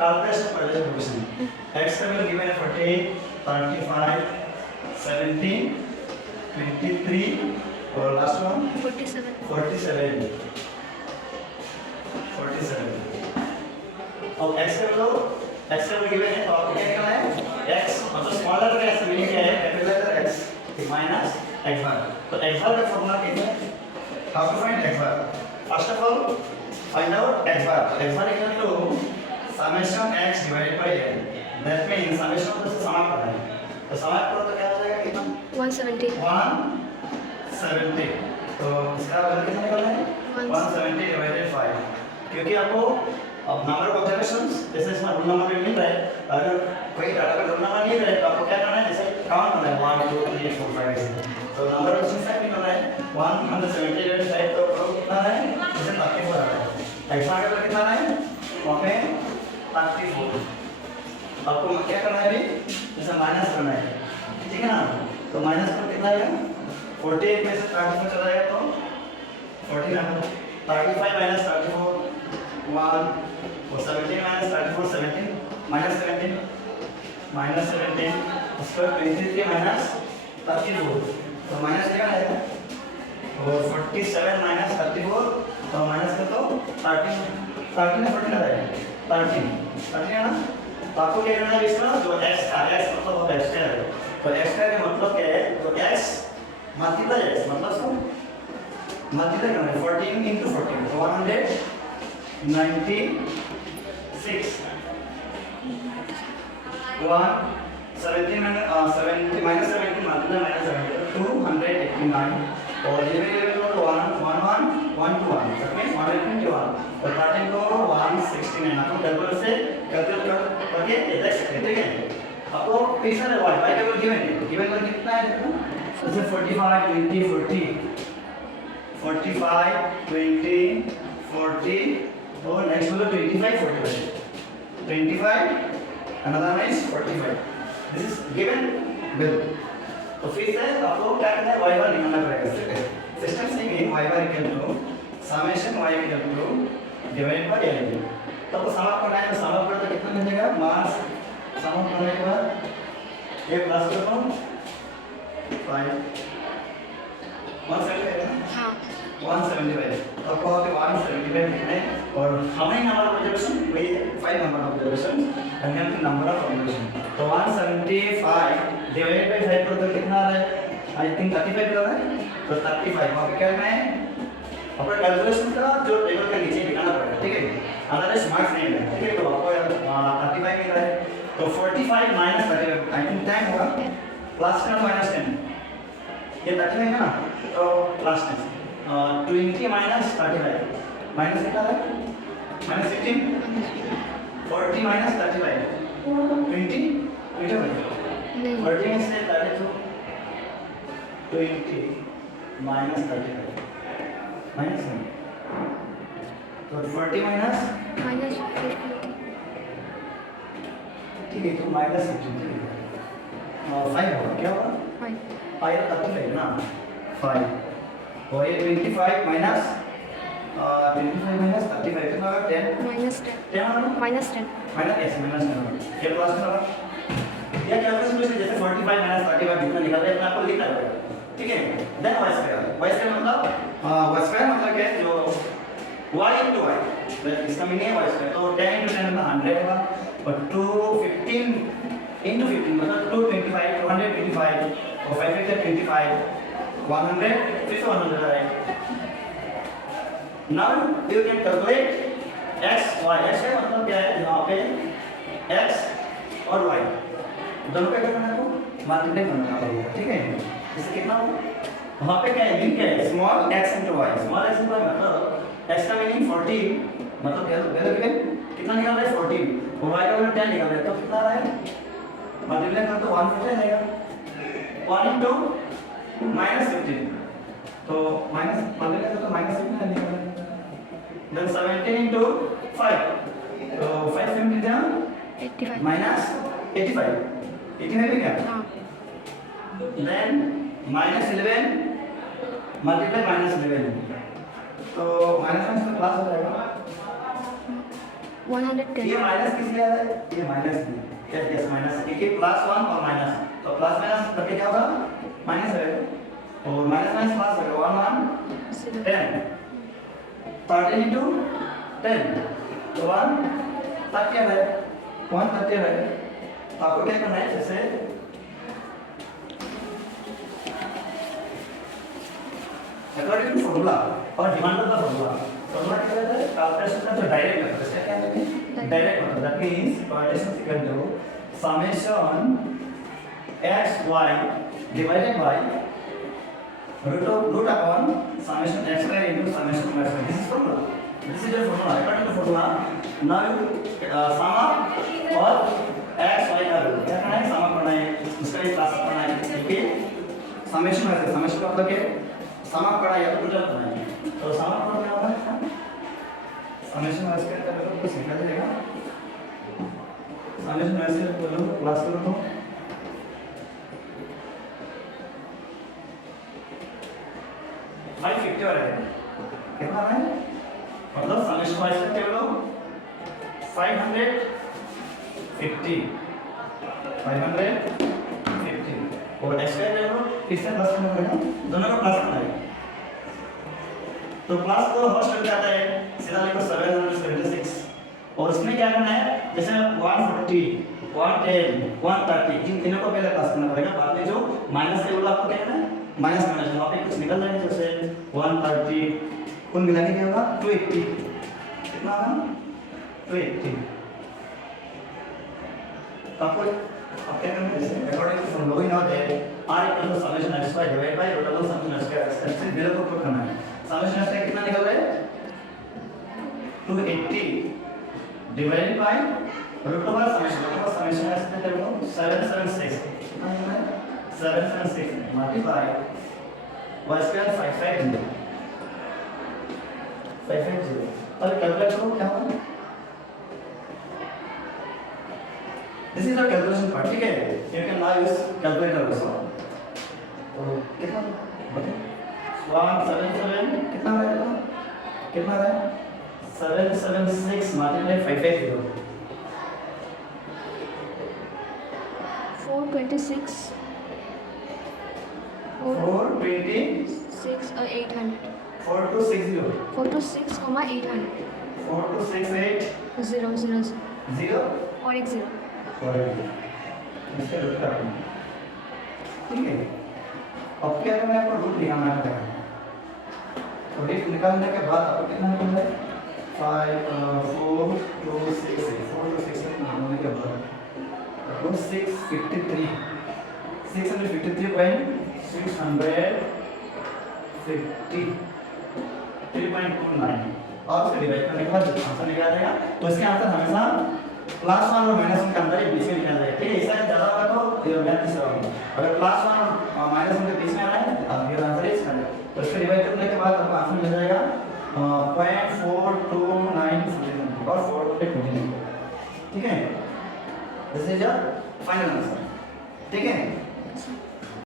calculation per the position. X will given 40, 35, 17, 23, or last one 47. 47. 47. अब x कर लो, x का given है तो आपको क्या करना है x मतलब स्मॉलर का x मीनिंग क्या है capital letter x minus x bar तो x बार का फॉर्मूला क्या है how to find x bar first of all find out x bar equal to summation x divided by n that means summation को समाप्त करना है तो समाप्त करो तो क्या हो जाएगा कितना 170. 170 तो इसका वैल्यू कितना निकलना है 170 डिवाइडेड 5 क्योंकि आपको अब नंबर ऑफ ऑब्जर्वेशंस जैसे इसमें रूल नंबर भी मिल रहा है अगर कोई डाटा का रूल नंबर नहीं रहे तो आपको क्या करना है जैसे काउंट करना है 1 2 3 4 5 ऐसे तो नंबर ऑफ ऑब्जर्वेशंस भी करना है 170 डिवाइडेड 5 तो करो कितना है जैसे 34 आ रहा है एक्स्ट्रा का कितना है वहां पे 34 आपको क्या करना है अभी जैसे माइनस करना है ठीक है ना तो माइनस कर कितना आएगा 48 में से 34 चला जाएगा तो 14 आएगा 35 minus 34 1 और 17 minus 34 17 minus 17 उसका 23 minus 34 तो माइनस क्या आएगा और 47 minus 34 तो माइनस कर तो 13 में 14 आ जाएगा 13 है ना तो आपको क्या करना है इसका जो x का x मतलब होगा x का तो x का मतलब क्या है तो x मल्टीप्लाई x मतलब सब मल्टीप्लाई करना है 14 into 14 तो 196 17 minus 17 multiply minus 17 289 और ये भी 1 1 1 to 1 ओके 121 और 13 को 169 आपको कैलकुलेटर से कैलकुलेट करके देख सकते हैं ठीक है आपको पैसा है y का वैल्यू गिवन पर कितना है जैसे 45 20 40 45 20 40 और नेक्स्ट वाला 25 45 25 another one is 45 this is given bill तो फिर से आपको क्या करना है y बार निकालना पड़ेगा सिस्टम से ही y bar equal to summation y equal to divide by l तो आपको समाप्त करना है तो समाप्त करो तो कितना मिलेगा मास समाप्त करने के बाद ये प्लस कर दो 5 175 हाँ 175 तो आपको वहाँ पे 175 लिखना है और हमें नंबर ऑफ ऑब्जर्वेशन वही है 5 number of observation and then number of observation तो 175 डिवाइडेड बाय 5 करो तो कितना आ रहा है आई थिंक 35 आ रहा है तो 35 वहाँ पे क्या करना है अपना कैलकुलेशन का जो टेबल के नीचे लिखना पड़ेगा ठीक है अदरवाइज मार्क्स नहीं मिलेगा ठीक है तो आपको 35 मिल रहा है तो 45 माइनस 35 आई थिंक 10 होगा प्लस 10 माइनस 10 ये 35 है ना तो प्लस 10 20 minus 35 minus कितना है minus 15 40 minus 35 20 नहीं 40 में से 32 20 minus 35 minus नहीं तो 40 minus माइनस 50. ठीक है तो minus 15 ठीक है 5 होगा क्या होगा 5 35 ना 5 और ये 25 माइनस 25 माइनस 35 कितना होगा 10 माइनस 10. 10 होगा माइनस 10. माइनस यस माइनस 10 ये प्लस होगा ये कैलकुलेशन में जैसे 45 माइनस 35 जितना निकलता है इतना आपको लिखना पड़ेगा ठीक है देन y स्क्वायर मतलब y स्क्वायर मतलब क्या है जो y into y तो इसका मीनिंग है y स्क्वायर तो 10 into 10 मतलब 100 होगा और 215 into 15 मतलब 225 225 और 5 factor 25 100 फिर से 100 right now you can calculate x y x का मतलब क्या है यहाँ पे x और y दोनों का क्या करना है आपको मल्टीप्लाई करना होगा ठीक है इससे कितना होगा वहाँ पे क्या है लिंक है small x into y small x into y मतलब x का मीनिंग 40 मतलब क्या वैल्यू कितना निकल रहा है 14 और y का वैल्यू 10 निकल रहा है तो कितना आ रहा है मल्टीप्लाई कर तो 1 कितना आएगा 1 into -15 तो माइनस मल्टीप्लाई तो माइनस कितना निकल रहा है देन 17 into 5 तो 5 से कितना 85. माइनस 85 85 है क्या हाँ देन माइनस 11 मल्टीप्लाई माइनस 11 तो माइनस में प्लस हो जाएगा 110. ये माइनस किस लिए आ रहा है? ये माइनस नहीं, यस माइनस, क्योंकि प्लस 1 और माइनस, तो प्लस माइनस करके क्या होगा? माइनस है, और माइनस माइनस प्लस होगा, 1 1 0. 10, 13 into 10, तो 130 है, 130 है। आपको क्या करना है, जैसे अकॉर्डिंग टू फॉर्मूला और डिमांड का फॉर्मूला क्या कहता है? कैलकुलेशन का जो डायरेक्ट मेथड, इसका क्या कहते हैं? Direct method, that means calculation equal to summation xy divided by root upon summation x square into summation y square. This is formula. This is your formula. According to formula, now you sum up और x y का root क्या करना है? sum up करना है, उसका एक class करना है, क्योंकि summation है, summation का मतलब क्या? sum up करना है या टोटल करना है, तो sum up करना क्या होगा? summation y square का मतलब कुछ निकल जाएगा, summation y square को लो क्लास करो तो 550 आ रहा है, कितना है? मतलब समेशन वाइज का क्या लो 550 और x स्क्वायर ले लो, किससे प्लस करना पड़ेगा? दोनों को प्लस करना है, तो प्लस को होस्ट करके आता है, सीधा लिखो 776, और उसमें क्या करना है? जैसे 140 110 130 इन तीनों को पहले प्लस करना पड़ेगा, बाद में जो माइनस के आपको क्या करना है? माइनस करना है, वहाँ पे कुछ निकल जाएगा, जैसे 130 कुल मिला के क्या होगा? 280, कितना होगा? 280। आपको अब क्या करना है? जैसे according to low in that r equal to summation x y divide by root over summation x square, ऐसे बिलो को पुट करना है। समेशन x कितना निकल रहा है? 280 divide by root over summation x कितना करो? 776, कितना निकला है? 776 मल्टीप्लाई y स्क्वायर 550 और कैलकुलेट करो क्या होगा? This is the calculation part, ठीक है? You can now use calculator also. तो कितना बताओ? 177 कितना रहेगा? कितना है? 776 मल्टीप्लाई 550 426 426 or 800. 4260 426, 800. 4268 0 0 0 और एक 0. और इससे रूट करना, ठीक है? अब क्या करना है? आपको रूट निकालना पड़ेगा, तो रूट निकालने के बाद आपको कितना निकलना है? 426 निकालने के बाद आपको 653 3.29 और उसके डिवाइड करने के बाद आंसर निकल जाएगा। तो इसके आंसर हमेशा प्लस 1 और माइनस 1 के अंदर ही बीच में निकल जाएगा, ठीक है? इसका ज्यादा होगा तो ये मैथ से होगा, अगर प्लस 1 और माइनस 1 के बीच में आ रहा है अब ये आंसर इज करेक्ट। तो इसको डिवाइड करने के बाद आपको आंसर मिल जाएगा 0.429 और 429, ठीक है? This is your final answer, ठीक है?